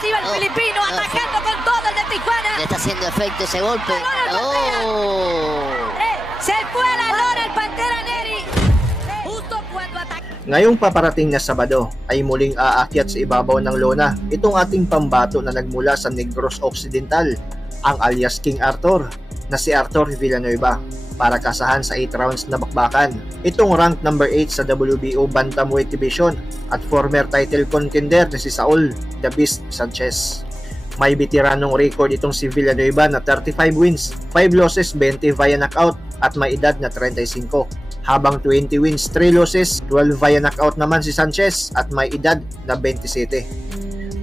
ofensiva el filipino, atacando con todo el de Tijuana. Le está haciendo efecto ese golpe. Se fue a la lona el Pantera Neri. Justo cuando atacó. Ngayong paparating na Sabado ay muling aakyat sa ibabaw ng lona itong ating pambato na nagmula sa Negros Occidental, ang alias King Arthur, na si Arthur Villanueva, para kasahan sa 8 rounds na bakbakan. Itong rank number 8 sa WBO Bantamweight Division at former title contender na si Saul The Beast Sanchez. May veteranong record itong si Villanueva na 35 wins, 5 losses, 20 via knockout at may edad na 35. Habang 20 wins, 3 losses, 12 via knockout naman si Sanchez at may edad na 27.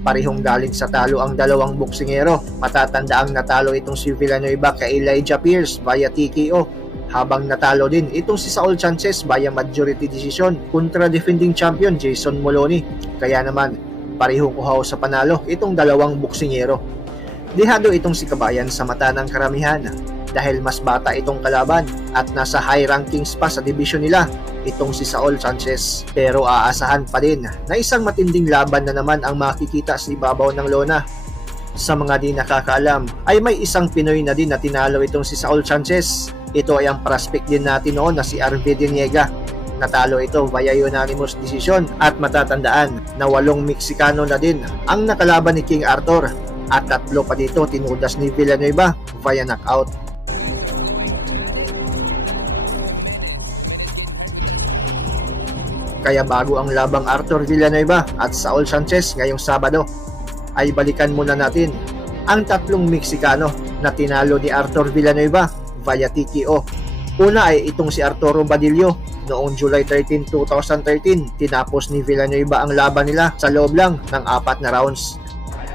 Parehong galing sa talo ang dalawang boksingero. Matatandaang natalo itong si Villanueva kay Elijah Pierce via TKO, habang natalo din itong si Saul Sanchez via majority decision kontra defending champion Jason Moloney. Kaya naman, parehong uhaw sa panalo itong dalawang boksingero. Dihado itong si Kabayan sa mata ng karamihan dahil mas bata itong kalaban at nasa high rankings pa sa division nila itong si Saul Sanchez. Pero aasahan pa din na isang matinding laban na naman ang makikita sa ibabaw ng lona. Sa mga di nakakaalam ay may isang Pinoy na din na tinalo itong si Saul Sanchez. Ito ay ang prospect din natin noon na si Arvid Niega. Natalo ito via unanimous decision at matatandaan na 8 Meksikano na din ang nakalaban ni King Arthur at 3 pa dito tinudas ni Villanueva via knockout. Kaya bago ang labang Arthur Villanueva at Saul Sanchez ngayong Sabado, ay balikan muna natin ang 3 Meksikano na tinalo ni Arthur Villanueva via TKO. Una ay itong si Arturo Badillo. Noong July 13, 2013, tinapos ni Villanueva ang laban nila sa loob lang ng 4 na rounds.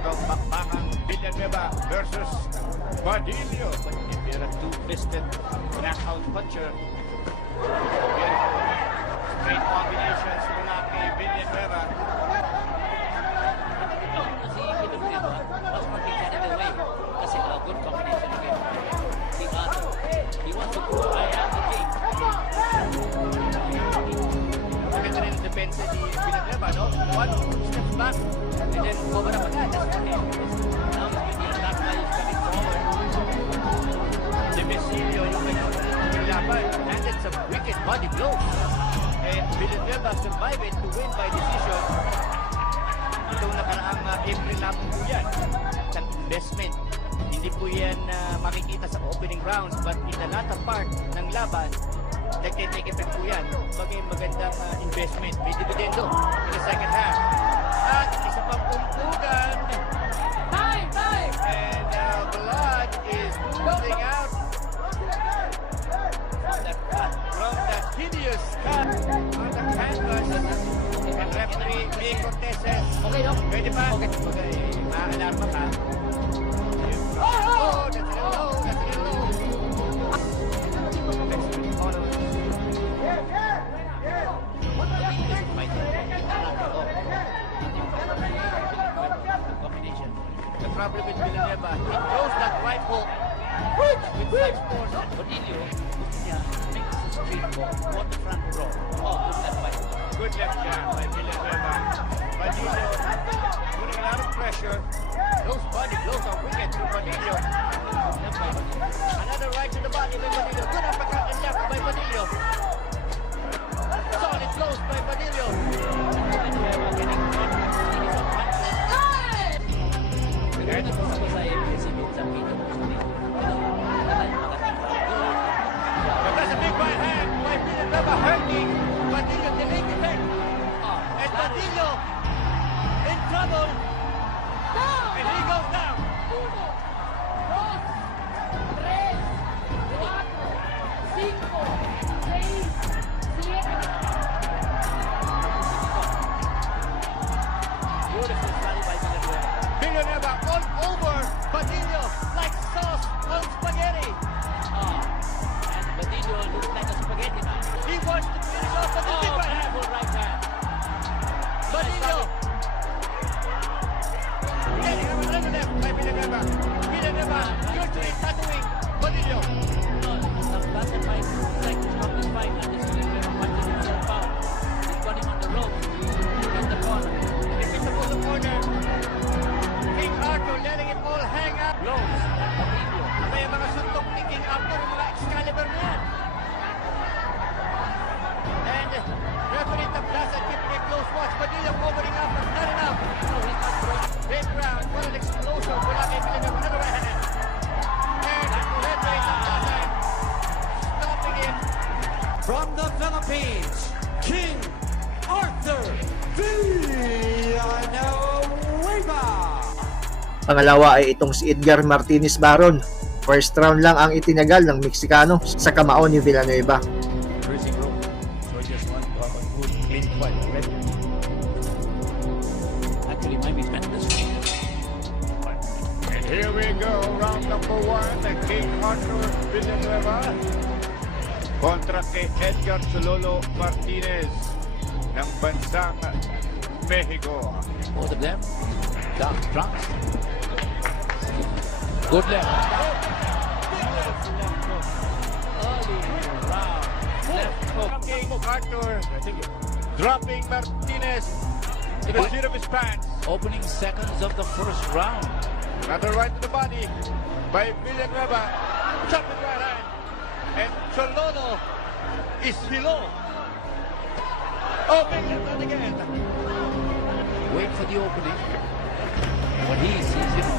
Bakbakang Villanueva versus Badillo. They're a two-fisted knockout puncher. Straight combinations mula kay Villanueva. Si Villanueva, mas mag-carry away kasi good combination again. He wants to go high out the game. Maganda rin ang depensa ni Villanueva, no? 1 steps back and then cover up agad. That's what him. Now he's getting attacked by his coming forward. Demesilio yung kanyang laban. Landed some wicked body blows. And Villanueva survived it to win by decision. Itong nakaraang April lamang po yan. Isang investment. Hindi po yan makikita sa opening rounds, but in the latter part ng laban, nagtitake effect po yan. Magandang investment. May dividendo in the second half. At isa pang umpugan. And blood is oozing out from that hideous cut on the canvas. And referee May Cortezes. Okay, no? Pwede ba? Okay. Maalarma ka. Oh, that's a little low. That's a little low. The problem with Villanueva, he throws that right hook with such force. Badillo, gusto niya make this a straight ball. Want the front row. Oh, good left by. Good left jab by Villanueva. Badillo putting a lot of pressure. Those body blows are wicked to Badillo. Another right to the body by Badillo. Good uppercut and left by Badillo. Solid blows by Badillo. Villanueva getting Again, but that's a big right hand by Villanueva hurting Badillo, delaying effect. And Badillo in trouble. And he goes down. beautiful rally by Villanueva. Villanueva all over Badillo like sauce on spaghetti. And Badillo looks like a spaghetti now. He wants to finish off with the big right hand. Beautiful right hand. Badillo. Getting a little left by Villanueva. Villanueva usually tattooing Badillo. Some black and white like to stop this fight and this Villanueva punches himself out. He's got him on the ropes. He's got the corner. If it's above the corner, Philippines, King Arthur Villanueva. Pangalawa ay itong si Edgar Martinez Baron. First round lang ang itinagal ng Meksikano sa kamao ni Villanueva. Dressing room. So just want to have a good clean fight. Okay? Actually, might be better this one. And here we go, round number 1, the King Arthur Villanueva kontra kay Edgar Chololo Martinez ng bansang Mexico. Both of them, dark trunks. Good left. Early round, left hook. King Arthur dropping Martinez to the seat of his pants. Opening seconds of the first round. Another right to the body by Villanueva. Chop with right hand. And Chololo is below. Oh, big left hand again. Wait for the opening. When he sees him,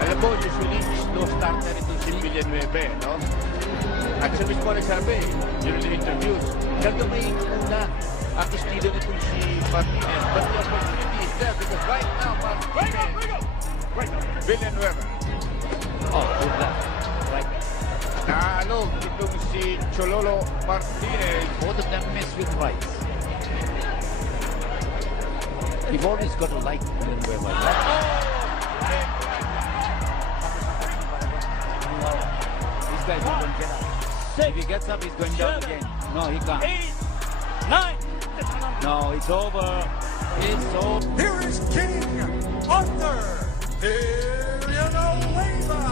Alam mo, usually slow starter ito si Villanueva, no? At sa mismo nagsabi, usually introduce, gagawin muna ang estilo nito si Martinez. But the opportunity is there because right now, Martinez, Villanueva. oh, good left. Right. Naalog itong si Chololo Martinez. Both of them miss with rights. You've always got to like Villanueva. This guy's not going to get up. If he gets up, he's going down again. No, he can't. 8, 9. No, it's over. It's over. Here is King Arthur Villanueva.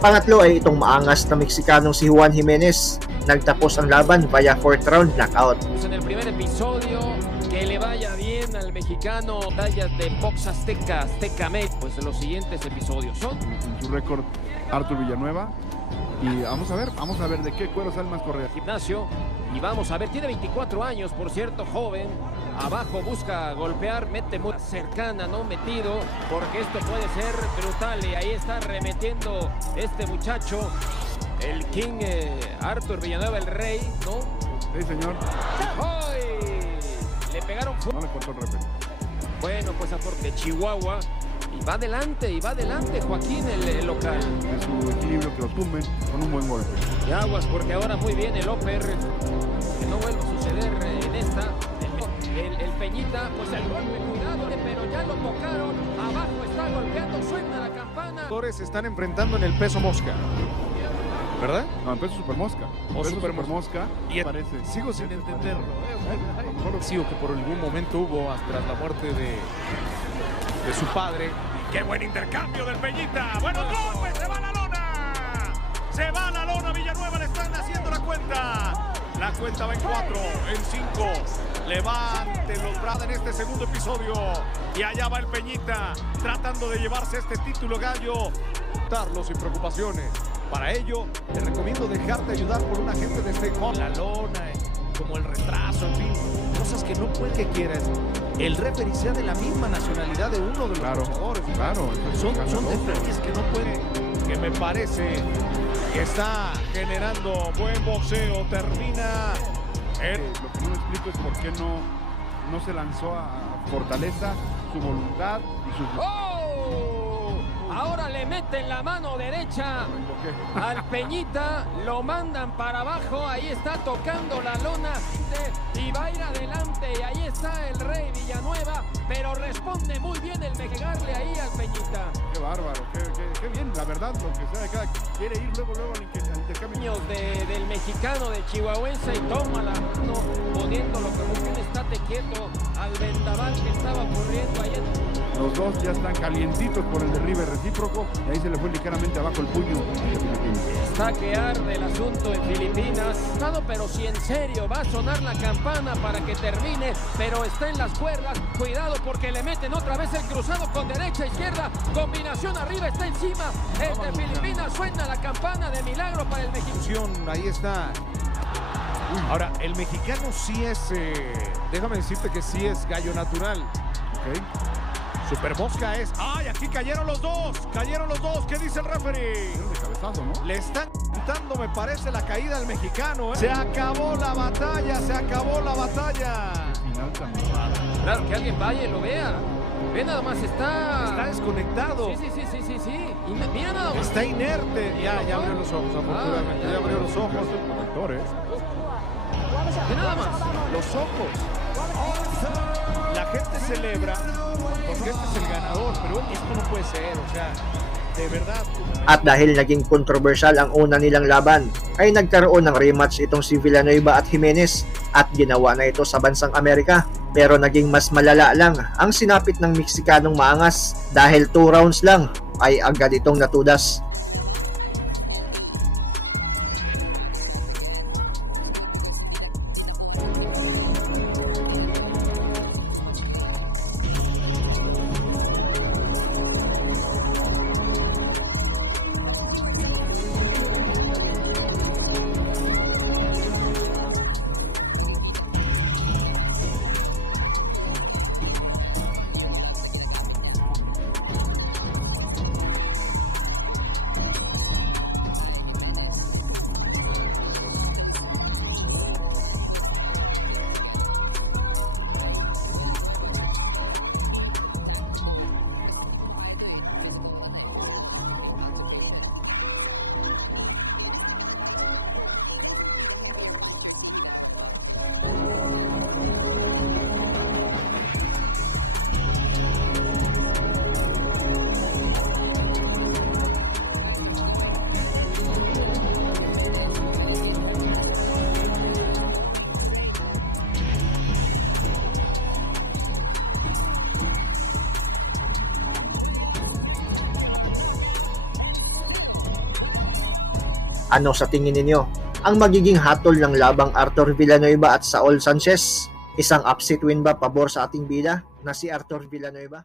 Pangatlo ay itong maangas na Meksikanong si Juan Jimenez. Nagtapos ang laban via 4th round knockout. En el primer episodio, que le vaya bien al mexicano, tallas de Box Azteca, Azteca Med, pues en los siguientes episodios son En su récord Arthur Villanueva. Y vamos a ver de qué cuero sale más correa. gimnasio. Y vamos a ver, tiene 24 años, por cierto, joven. Abajo busca golpear, mete muy cercana, no metido, porque esto puede ser brutal. Y ahí está remetiendo este muchacho, el King Arthur Villanueva, el rey, ¿no? Sí, señor. ¡Ay! Le pegaron fuerte. No le contó el repente. Bueno, pues a de Chihuahua. Y va adelante Joaquín, el local. Es su equilibrio que lo tumben con un buen golpe. Y aguas, porque ahora muy bien el upper. Que no vuelva a suceder en esta. El Peñita, pues el golpe, cuidado, pero ya lo tocaron. Abajo está golpeando, suena la campana. Se están enfrentando en el peso mosca, ¿verdad? No, en peso super mosca. O Peso super super mosca. Y Parece. sigo sin entenderlo. A lo mejor Sí, o que por algún momento hubo tras la muerte de su padre. ¡Qué buen intercambio del Peñita! ¡Buenos golpes! ¡Se va a la lona! ¡Se va a la lona! Villanueva le están haciendo la cuenta. La cuenta va en 4, en 5. Levante los brazos en este segundo episodio. Y allá va el Peñita, tratando de llevarse este título gallo. Darlo sin preocupaciones. Para ello, te recomiendo dejarte ayudar por un agente de State Farm. La lona, como el retraso, en fin, cosas que no puede que quieras. El referee sea de la misma nacionalidad de uno de los Claro, boxeadores. claro. Son detalles que no puede. Que me parece que está generando buen boxeo. Termina. Lo que no me explico es por qué no se lanzó a fortaleza, su voluntad y sus... ¡Oh! Ahora le meten la mano derecha al Peñita, lo mandan para abajo, ahí está tocando la lona y va a ir adelante, y ahí está el rey Villanueva, pero responde muy bien el megarle ahí al Peñita. Qué bárbaro, qué bien, la verdad, lo que sea de cada quiere ir luego al intercambio. Del mexicano, de chihuahuense, y toma la mano, poniéndolo como que un estate quieto al vendaval que estaba ocurriendo ahí en... Los dos ya están calientitos por el derribe recíproco y ahí se le fue ligeramente abajo el puño a Filipinas. Está que arde el asunto en Filipinas. Pero si en serio va a sonar la campana para que termine, pero está en las cuerdas. Cuidado porque le meten otra vez el cruzado con derecha, izquierda. Combinación arriba, está encima. El de Filipinas, suena la campana de milagro para el mexicano. Ahí está. Ahora, el mexicano sí es, déjame decirte que sí es gallo natural. ¿Ok? Super mosca es. ¡Ay, aquí cayeron los dos! ¡Cayeron los dos! ¿Qué dice el referee? De cabezazo, ¿no? Le están intentando, me parece, la caída del mexicano. Se acabó la batalla, se acabó la batalla. Final tan raro. Claro, que alguien vaya y lo vea. Ve, nada más Está desconectado. Sí. Y mira nada más. Está inerte. Ya abrió los ojos, afortunadamente. Ya abrió los ojos. Protectores. Ve nada más. Los ojos. La gente celebra porque este es el ganador, pero esto no puede ser, o sea, de verdad. At dahil naging kontrobersyal ang una nilang laban, ay nagkaroon ng rematch itong si Villanueva at Jimenez at ginawa na ito sa bansang Amerika. Pero naging mas malala lang ang sinapit ng Meksikanong maangas dahil 2 rounds lang ay agad itong natudas. Ano sa tingin ninyo ang magiging hatol ng labang Arthur Villanueva at Saul Sanchez? Isang upset win ba pabor sa ating bida na si Arthur Villanueva?